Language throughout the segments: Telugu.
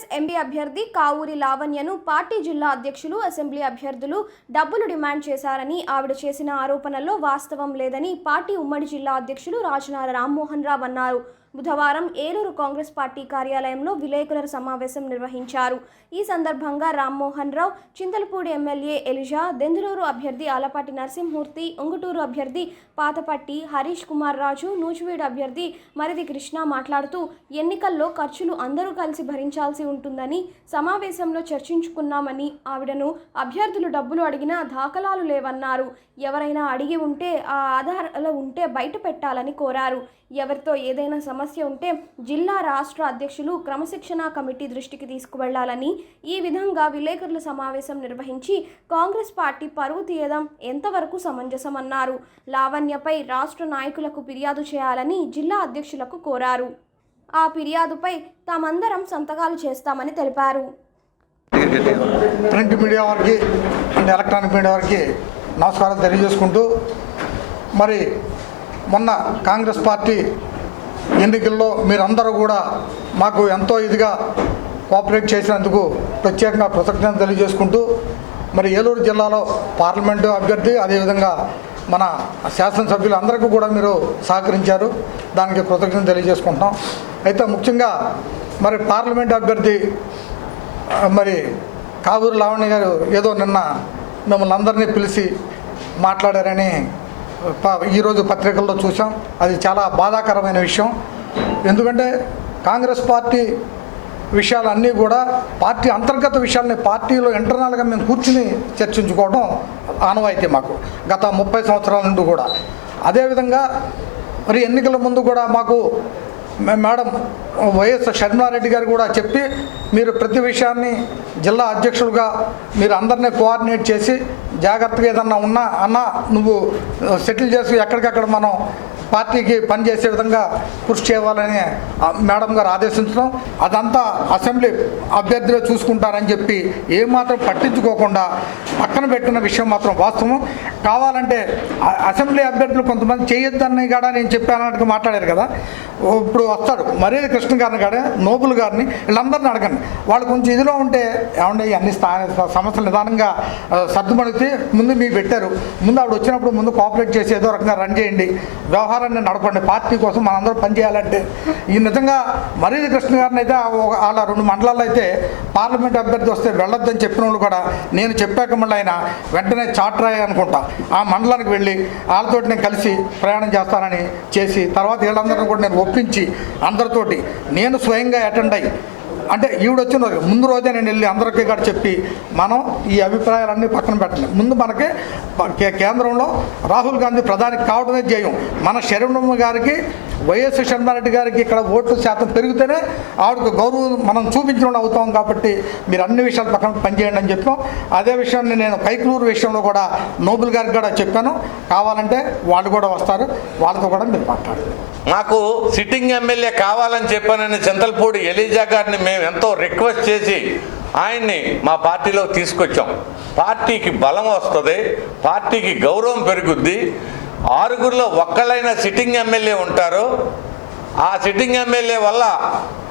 కాంగ్రెస్ ఎంపీ అభ్యర్థి కావూరి లావణ్యను పార్టీ జిల్లా అధ్యక్షులు అసెంబ్లీ అభ్యర్థులు డబ్బులు డిమాండ్ చేశారని ఆవిడ చేసిన ఆరోపణల్లో వాస్తవం లేదని పార్టీ ఉమ్మడి జిల్లా అధ్యక్షులు రాజనాల రామ్మోహన్ రావు అన్నారు. బుధవారం ఏలూరు కాంగ్రెస్ పార్టీ కార్యాలయంలో విలేకరుల సమావేశం నిర్వహించారు. ఈ సందర్భంగా రామ్మోహన్ రావు, చింతలపూడి ఎమ్మెల్యే ఎలిజా, దెందులూరు అభ్యర్థి ఆలపాటి నరసింహమూర్తి, ఉంగుటూరు అభ్యర్థి పాతపట్టి హరీష్ కుమార్ రాజు, నూజివీడు అభ్యర్థి మరిది కృష్ణ మాట్లాడుతూ ఎన్నికల్లో ఖర్చులు అందరూ కలిసి భరించాల్సి ఉంటుందని సమావేశంలో చర్చించుకున్నామని, ఆవిడను అభ్యర్థులు డబ్బులు అడిగినా దాఖలాలు లేవన్నారు. ఎవరైనా అడిగి ఉంటే ఆ ఆధారాలు ఉంటే బయట పెట్టాలని కోరారు. ఎవరితో ఏదైనా సమస్య ఉంటే జిల్లా రాష్ట్ర అధ్యక్షులు క్రమశిక్షణ కమిటీ దృష్టికి తీసుకువెళ్లాలని, ఈ విధంగా విలేకరుల సమావేశం నిర్వహించి కాంగ్రెస్ పార్టీ పరువు తీయడం ఎంతవరకు సమంజసమన్నారు. లావణ్యపై రాష్ట్ర నాయకులకు ఫిర్యాదు చేయాలని జిల్లా అధ్యక్షులకు కోరారు. ఆ ఫిర్యాదుపై తామందరం సంతకాలు చేస్తామని తెలిపారు. ప్రింట్ మీడియా వారికి అండ్ ఎలక్ట్రానిక్ మీడియా వారికి నమస్కారాలు తెలియజేసుకుంటూ, మరి మొన్న కాంగ్రెస్ పార్టీ ఎన్నికల్లో మీరందరూ కూడా మాకు ఎంతో ఇదిగా కోఆపరేట్ చేసినందుకు ప్రత్యేకంగా కృతజ్ఞతలు తెలియజేసుకుంటూ, మరి ఏలూరు జిల్లాలో పార్లమెంటు అభ్యర్థి అదేవిధంగా మన శాసనసభ్యులు అందరికీ కూడా మీరు సహకరించారు, దానికి కృతజ్ఞతలు తెలియజేసుకుంటున్నాం. అయితే ముఖ్యంగా మరి పార్లమెంటు అభ్యర్థి మరి కావూరి లావణ్య గారు ఏదో నిన్న మిమ్మల్ని అందరినీ పిలిచి మాట్లాడారని ఈరోజు పత్రికల్లో చూసాం. అది చాలా బాధాకరమైన విషయం. ఎందుకంటే కాంగ్రెస్ పార్టీ విషయాలన్నీ కూడా పార్టీ అంతర్గత విషయాలని పార్టీలో ఇంటర్నల్గా మేము కూర్చుని చర్చించుకోవడం ఆనవాయితీ మాకు గత 30 సంవత్సరాల నుండి కూడా. అదేవిధంగా మరి ఎన్నికల ముందు కూడా మాకు మేడం వైఎస్ షర్మిలారెడ్డి గారు కూడా చెప్పి, మీరు ప్రతి విషయాన్ని జిల్లా అధ్యక్షులుగా మీరు అందరినీ కోఆర్డినేట్ చేసి జాగ్రత్తగా ఏదన్నా ఉన్నా అన్న నువ్వు సెటిల్ చేసి ఎక్కడికక్కడ మనం పార్టీకి పనిచేసే విధంగా కృషి చేయాలని మేడం గారు ఆదేశించడం, అదంతా అసెంబ్లీ అభ్యర్థులే చూసుకుంటారని చెప్పి ఏమాత్రం పట్టించుకోకుండా పక్కన పెట్టిన విషయం మాత్రం వాస్తవం. కావాలంటే అసెంబ్లీ అభ్యర్థులు కొంతమంది చేయొద్దని కూడా నేను చెప్పానట్టుగా మాట్లాడారు కదా, ఇప్పుడు వస్తాడు మర్యాద కృష్ణ గారిని కానీ నోబుల్ గారిని వీళ్ళందరినీ అడగండి. వాళ్ళు కొంచెం ఇదిలో ఉంటే ఏమంటే అన్ని సమస్యలు నిదానంగా సర్దుమడితే ముందు మీకు పెట్టారు, ముందు ఆవిడ వచ్చినప్పుడు ముందు కోఆపరేట్ చేసి ఏదో రకంగా రన్ చేయండి, వ్యవహారాన్ని నడపండి. పార్టీ కోసం మనందరూ పనిచేయాలంటే ఈ నిజంగా మర్యాద కృష్ణ గారిని అయితే వాళ్ళ 2 మండలాల్లో అయితే పార్లమెంట్ అభ్యర్థి వస్తే వెళ్ళొద్దని చెప్పిన వాళ్ళు కూడా నేను చెప్పాక మళ్ళీ ఆయన వెంటనే చార్టర్ అయ్యి అనుకుంటా ఆ మండలానికి వెళ్ళి వాళ్ళతోటి నేను కలిసి ప్రయాణం చేస్తానని చేసి తర్వాత వీళ్ళందరినీ కూడా నేను ఒప్పించి అందరితోటి నేను స్వయంగా అటెండ్ అయ్యి, అంటే ఈవిడొచ్చిన రోజు ముందు రోజే నేను వెళ్ళి అందరికీ కూడా చెప్పి మనం ఈ అభిప్రాయాలన్నీ పక్కన పెట్టండి. ముందు మనకి కేంద్రంలో రాహుల్ గాంధీ ప్రధాని కావడమే ధ్యేయం. మన శరణమ్మ గారికి వైఎస్ షర్మిలారెడ్డి గారికి ఇక్కడ ఓటు శాతం పెరిగితేనే ఆవిడకు గౌరవం మనం చూపించడం అవుతాం. కాబట్టి మీరు అన్ని విషయాలు పక్కన పనిచేయండి అని చెప్పాం. అదే విషయాన్ని నేను కైకలూరు విషయంలో కూడా నోబుల్ గారికి కూడా చెప్పాను. కావాలంటే వాళ్ళు కూడా వస్తారు, వాళ్ళతో కూడా మీరు మాట్లాడారు. మాకు సిట్టింగ్ ఎమ్మెల్యే కావాలని చెప్పానని చింతలపూడి ఎలిజా గారిని మేము ఎంతో రిక్వెస్ట్ చేసి ఆయన్ని మా పార్టీలో తీసుకొచ్చాం. పార్టీకి బలం వస్తుంది, పార్టీకి గౌరవం పెరుగుద్ది. 6గురిలో ఒక్కళ్ళైనా సిట్టింగ్ ఎమ్మెల్యే ఉంటారు. ఆ సిట్టింగ్ ఎమ్మెల్యే వల్ల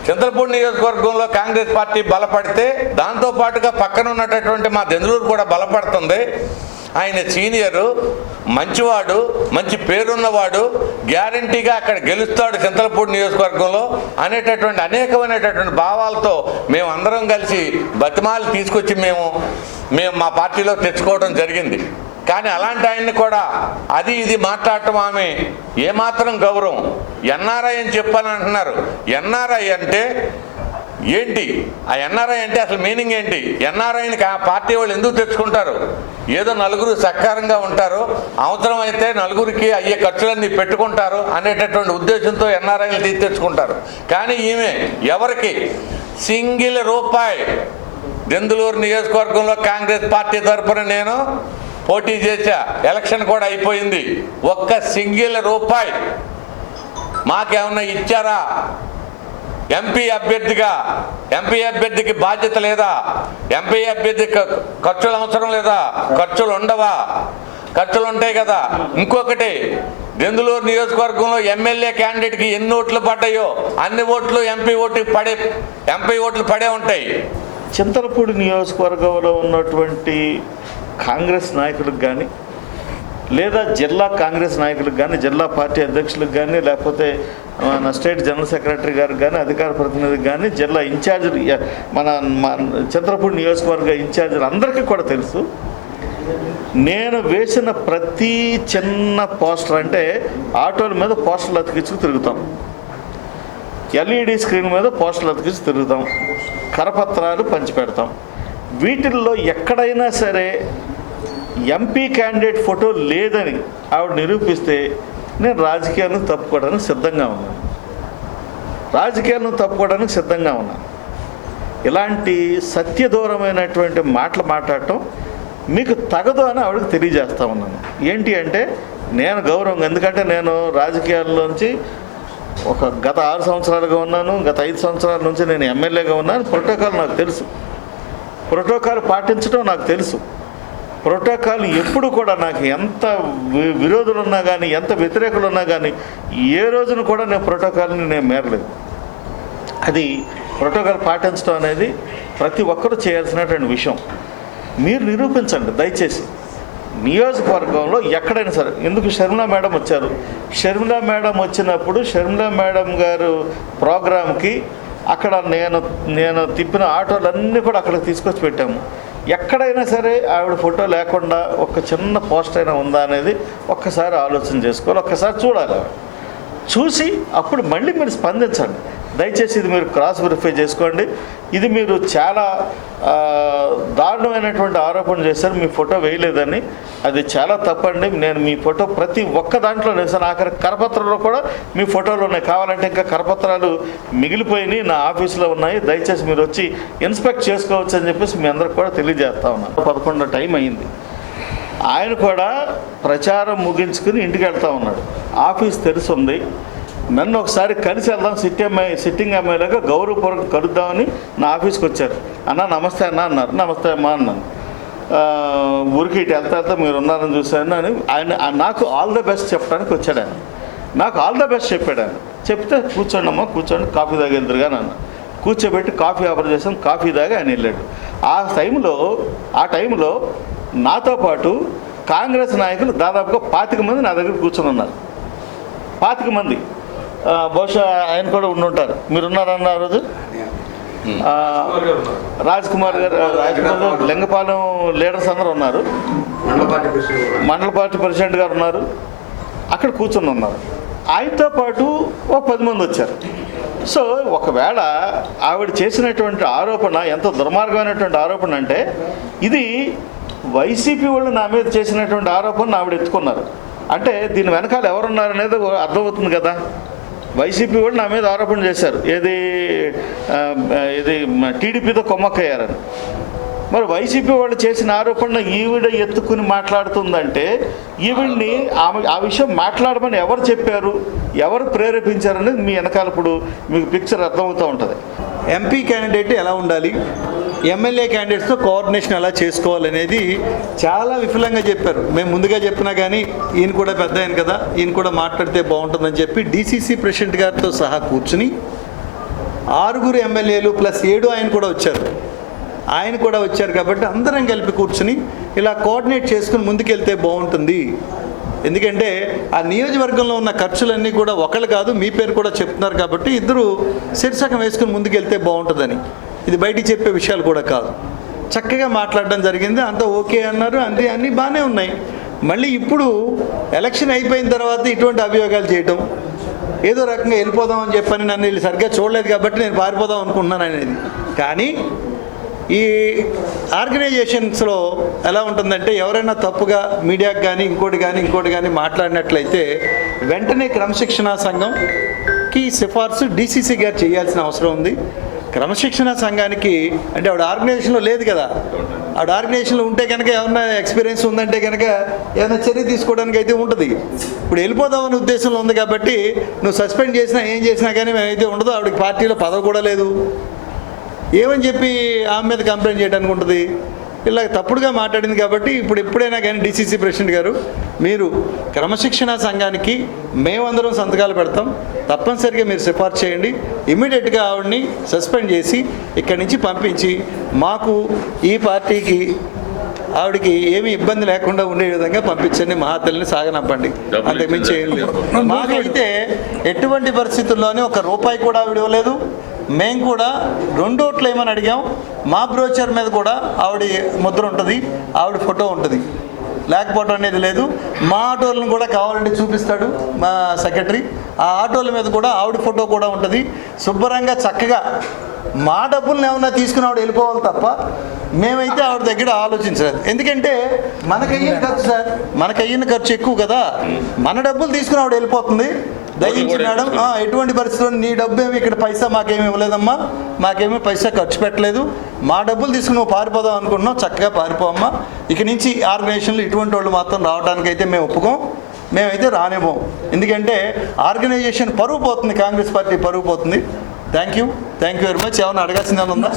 చింతలపూడి నియోజకవర్గంలో కాంగ్రెస్ పార్టీ బలపడితే దాంతోపాటుగా పక్కన ఉన్నటువంటి మా దెందులూరు కూడా బలపడుతుంది. ఆయన సీనియరు, మంచివాడు, మంచి పేరున్నవాడు, గ్యారంటీగా అక్కడ గెలుస్తాడు చింతలపూడి నియోజకవర్గంలో అనేటటువంటి అనేకమైనటువంటి భావాలతో మేము అందరం కలిసి బతిమాలు తీసుకొచ్చి మేము మా పార్టీలో తెచ్చుకోవడం జరిగింది. కానీ అలాంటి ఆయన్ని కూడా అది ఇది మాట్లాడటం ఆమె ఏమాత్రం గౌరవం. ఎన్ఆర్ఐ అని చెప్పని అంటున్నారు. ఎన్ఆర్ఐ అంటే ఏంటి? ఆ ఎన్ఆర్ఐ అంటే అసలు మీనింగ్ ఏంటి? ఎన్ఆర్ఐని పార్టీ వాళ్ళు ఎందుకు తెచ్చుకుంటారు? ఏదో నలుగురు సత్కారంగా ఉంటారు, అవసరం అయితే నలుగురికి అయ్యే ఖర్చులన్నీ పెట్టుకుంటారు అనేటటువంటి ఉద్దేశంతో ఎన్ఆర్ఐలు తెచ్చుకుంటారు. కానీ ఈమె ఎవరికి సింగిల్ రూపాయి దెందులూరు నియోజకవర్గంలో కాంగ్రెస్ పార్టీ తరఫున నేను పోటీ చేశా, ఎలక్షన్ కూడా అయిపోయింది. ఒక్క సింగిల్ రూపాయి మాకేమన్నా ఇచ్చారా? ఎంపీ అభ్యర్థికి బాధ్యత లేదా? ఎంపీ అభ్యర్థికి ఖర్చులు అవసరం లేదా? ఖర్చులు ఉండవా? ఖర్చులు ఉంటాయి కదా. ఇంకొకటి, దెందులూరు నియోజకవర్గంలో ఎమ్మెల్యే క్యాండిడేట్కి ఎన్ని ఓట్లు పడ్డాయో అన్ని ఓట్లు ఎంపీ ఓట్లు పడే ఉంటాయి. చింతలపూడి నియోజకవర్గంలో ఉన్నటువంటి కాంగ్రెస్ నాయకులకు కానీ, లేదా జిల్లా కాంగ్రెస్ నాయకులకు కానీ, జిల్లా పార్టీ అధ్యక్షులకు కానీ, లేకపోతే మన స్టేట్ జనరల్ సెక్రటరీ గారికి కానీ, అధికార ప్రతినిధికి కానీ, జిల్లా ఇన్ఛార్జ్ మన చింతలపూడి నియోజకవర్గ ఇన్ఛార్జీలు అందరికీ కూడా తెలుసు, నేను వేసిన ప్రతి చిన్న పోస్టర్, అంటే ఆటోల మీద పోస్టర్లు అతికించుకు తిరుగుతాం, ఎల్ఈడి స్క్రీన్ మీద పోస్టర్లు అతికించి తిరుగుతాం, కరపత్రాలు పంచిపెడతాం. వీటిల్లో ఎక్కడైనా సరే ఎంపీ క్యాండిడేట్ ఫోటో లేదని ఆవిడ నిరూపిస్తే నేను రాజకీయాలను తప్పుకోవడానికి సిద్ధంగా ఉన్నాను. ఇలాంటి సత్యదూరమైనటువంటి మాటలు మాట్లాడటం మీకు తగదు అని ఆవిడకి తెలియజేస్తా ఉన్నాను. ఏంటి అంటే, నేను గౌరవం, ఎందుకంటే నేను రాజకీయాల్లోంచి గత 6 సంవత్సరాలుగా ఉన్నాను, గత 5 సంవత్సరాల నుంచి నేను ఎమ్మెల్యేగా ఉన్నాను. ప్రోటోకాల్ నాకు తెలుసు, ప్రోటోకాల్ పాటించడం నాకు తెలుసు. ప్రోటోకాల్ ఎప్పుడు కూడా నాకు ఎంత విరోధులు ఉన్నా కానీ, ఎంత వ్యతిరేకులు ఉన్నా కానీ, ఏ రోజున కూడా నేను ప్రోటోకాల్ని మేరలేదు. అది ప్రోటోకాల్ పాటించడం అనేది ప్రతి ఒక్కరూ చేయాల్సినటువంటి విషయం. మీరు నిరూపించండి దయచేసి. నియోజకవర్గంలో ఎక్కడైనా సరే, ఎందుకు షర్మిలా మేడం వచ్చారు, షర్మిలా మేడం వచ్చినప్పుడు షర్మిలా మేడం గారు ప్రోగ్రాంకి అక్కడ నేను తిప్పిన ఆటోలన్నీ కూడా అక్కడికి తీసుకొచ్చి పెట్టాము. ఎక్కడైనా సరే ఆవిడ ఫోటో లేకుండా ఒక చిన్న పోస్ట్ అయినా ఉందా అనేది ఒక్కసారి ఆలోచన చేసుకోవాలి, ఒక్కసారి చూడాలి. చూసి అప్పుడు మళ్ళీ మీరు స్పందించండి దయచేసి. ఇది మీరు క్రాస్ వెరిఫై చేసుకోండి. ఇది మీరు చాలా దారుణమైనటువంటి ఆరోపణ చేశారు, మీ ఫోటో వేయలేదని. అది చాలా తప్పండి. నేను మీ ఫోటో ప్రతి ఒక్క దాంట్లో వేసాను. ఆఖరి కరపత్రంలో కూడా మీ ఫోటోలు ఉన్నాయి. కావాలంటే ఇంకా కరపత్రాలు మిగిలిపోయినాయి, నా ఆఫీసులో ఉన్నాయి. దయచేసి మీరు వచ్చి ఇన్స్పెక్ట్ చేసుకోవచ్చు అని చెప్పేసి మీ అందరికి కూడా తెలియజేస్తా ఉన్నాను. 11 టైం అయింది. ఆయన కూడా ప్రచారం ముగించుకుని ఇంటికి వెళ్తా ఉన్నాడు. ఆఫీస్ తెరిచి నన్ను ఒకసారి కలిసి వెళ్దాం, సిట్టింగ్ ఎమ్మెల్యేగా గౌరవపూర్వకం కలుద్దామని నా ఆఫీస్కి వచ్చారు. అన్న నమస్తే అన్న అన్నారు. నమస్తే అమ్మా అన్నాను. ఊరికి ఇటు వెళ్తా మీరు ఉన్నారని చూశాను అని ఆయన నాకు ఆల్ ద బెస్ట్ చెప్పడానికి వచ్చాడు. ఆయన నాకు ఆల్ ద బెస్ట్ చెప్పాడు. ఆయన చెప్తే కూర్చోండి అమ్మా, కూర్చోండి, కాఫీ తాగి వెళ్తురుగా నన్ను కూర్చోబెట్టి కాఫీ ఆఫర్ చేసాం. కాఫీ తాగి ఆయన వెళ్ళాడు. ఆ టైంలో నాతో పాటు కాంగ్రెస్ నాయకులు దాదాపుగా 25 మంది నా దగ్గర కూర్చొని ఉన్నారు. 25 మంది, బహుశా ఆయన కూడా ఉండుంటారు. మీరు ఉన్నారన్న ఆ రోజు రాజ్కుమార్ గారు, లింగపాలెం లీడర్స్ అందరూ ఉన్నారు, మండల పార్టీ ప్రెసిడెంట్ గారు ఉన్నారు, అక్కడ కూర్చొని ఉన్నారు. ఆయనతో పాటు ఒక 10 మంది వచ్చారు. సో ఒకవేళ ఆవిడ చేసినటువంటి ఆరోపణ ఎంత దుర్మార్గమైనటువంటి ఆరోపణ అంటే, ఇది వైసీపీ వాళ్ళు నా మీద చేసినటువంటి ఆరోపణ ఆవిడ ఎత్తుకున్నారు. అంటే దీని వెనకాల ఎవరున్నారనేది అర్థమవుతుంది కదా. వైసీపీ వాళ్ళు నా మీద ఆరోపణ చేశారు, ఇది టీడీపీతో కొమ్మక్కయ్యారని. మరి వైసీపీ వాళ్ళు చేసిన ఆరోపణ ఈవిడ ఎత్తుకుని మాట్లాడుతుందంటే, ఈవిడ్ని ఆ విషయం మాట్లాడమని ఎవరు చెప్పారు, ఎవరు ప్రేరేపించారు అనేది మీ వెనకాల ఇప్పుడు మీకు పిక్చర్ అర్థమవుతూ ఉంటుంది. ఎంపీ క్యాండిడేట్ ఎలా ఉండాలి, ఎమ్మెల్యే క్యాండిడేట్స్తో కోఆర్డినేషన్ ఎలా చేసుకోవాలనేది చాలా విఫలంగా చెప్పారు. మేము ముందుగా చెప్పినా కానీ ఈయన కూడా పెద్ద ఆయన కదా, ఈయన కూడా మాట్లాడితే బాగుంటుందని చెప్పి డీసీసీ ప్రెసిడెంట్ గారితో సహా కూర్చుని 6 ఎమ్మెల్యేలు ప్లస్ 7 ఆయన కూడా వచ్చారు కాబట్టి అందరం కలిపి కూర్చుని ఇలా కోఆర్డినేట్ చేసుకుని ముందుకెళ్తే బాగుంటుంది. ఎందుకంటే ఆ నియోజకవర్గంలో ఉన్న ఖర్చులన్నీ కూడా ఒకళ్ళు కాదు, మీ పేరు కూడా చెప్తున్నారు కాబట్టి ఇద్దరు శీర్షకం వేసుకుని ముందుకెళ్తే బాగుంటుందని. ఇది బయటికి చెప్పే విషయాలు కూడా కాదు. చక్కగా మాట్లాడడం జరిగింది, అంతా ఓకే అన్నారు, అన్నీ బాగానే ఉన్నాయి. మళ్ళీ ఇప్పుడు ఎలక్షన్ అయిపోయిన తర్వాత ఇటువంటి అభియోగాలు చేయటం, ఏదో రకంగా వెళ్ళిపోదామని చెప్పని నన్ను వీళ్ళు సరిగ్గా చూడలేదు కాబట్టి నేను పారిపోదాం అనుకుంటున్నాను అనేది. కానీ ఈ ఆర్గనైజేషన్స్లో ఎలా ఉంటుందంటే, ఎవరైనా తప్పుగా మీడియాకి కానీ ఇంకోటి కానీ మాట్లాడినట్లయితే వెంటనే క్రమశిక్షణా సంఘంకి సిఫార్సు డీసీసీ గారు చేయాల్సిన అవసరం ఉంది. క్రమశిక్షణా సంఘానికి అంటే ఆవిడ ఆర్గనైజేషన్లో లేదు కదా, ఆవిడ ఆర్గనైజేషన్లో ఉంటే కనుక ఏమన్నా ఎక్స్పీరియన్స్ ఉందంటే కనుక ఏమైనా చర్య తీసుకోవడానికి అయితే ఉంటుంది. ఇప్పుడు వెళ్ళిపోదామనే ఉద్దేశంలో ఉంది కాబట్టి నువ్వు సస్పెండ్ చేసినా ఏం చేసినా కానీ మేమైతే ఉండదు. ఆవిడకి పార్టీలో పదవి కూడా లేదు, ఏమని చెప్పి ఆమె మీద కంప్లైంట్ చేయడానికి ఉంటుంది. ఇలా తప్పుడుగా మాట్లాడింది కాబట్టి ఇప్పుడు ఎప్పుడైనా కానీ డీసీసీ ప్రెసిడెంట్ గారు మీరు క్రమశిక్షణా సంఘానికి మేమందరం సంతకాలు పెడతాం, తప్పనిసరిగా మీరు సిఫార్సు చేయండి. ఇమ్మీడియట్గా ఆవిడని సస్పెండ్ చేసి ఇక్కడి నుంచి పంపించి మాకు ఈ పార్టీకి ఆవిడకి ఏమీ ఇబ్బంది లేకుండా ఉండే విధంగా పంపించండి, మహాతల్లిని సాగనంపండి, అంతకుమించి ఏం లేదు. మాకైతే ఎటువంటి పరిస్థితుల్లోనే ఒక రూపాయి కూడా ఆవిడ ఇవ్వలేదు. మేము కూడా 2 ఓట్లు ఏమని అడిగాం. మా బ్రోచర్ మీద కూడా ఆవిడ ముద్ర ఉంటుంది, ఆవిడ ఫోటో ఉంటుంది, లేకపోవడం అనేది లేదు. మా ఆటోలను కూడా కావాలంటే చూపిస్తాడు మా సెక్రటరీ. ఆ ఆటోల మీద కూడా ఆవిడ ఫోటో కూడా ఉంటుంది. శుభ్రంగా చక్కగా మా డబ్బులను ఏమన్నా తీసుకుని ఆవిడ వెళ్ళిపోవాలి తప్ప మేమైతే ఆవిడ దగ్గర ఆలోచించలేదు. ఎందుకంటే మనకయ్యిన ఖర్చు సార్, మనకయ్యిన ఖర్చు ఎక్కువ కదా. మన డబ్బులు తీసుకుని ఆవిడ వెళ్ళిపోతుంది. దయించి మేడం, ఎటువంటి పరిస్థితుల్లో నీ డబ్బు ఏమి ఇక్కడ పైసా మాకేమి ఇవ్వలేదమ్మా, మాకేమీ పైసా ఖర్చు పెట్టలేదు, మా డబ్బులు తీసుకుని నువ్వు పారిపోదాం అనుకుంటున్నావు, చక్కగా పారిపోమ్మా. ఇక నుంచి ఆర్గనైజేషన్లు ఇటువంటి వాళ్ళు మాత్రం రావడానికైతే మేము ఒప్పుకోం, మేమైతే రానివ్వం. ఎందుకంటే ఆర్గనైజేషన్ పరువు పోతుంది, కాంగ్రెస్ పార్టీ పరువు పోతుంది. Thank you very much. ఏమన్నా అడగాల్సిందేమన్నా ఉందా?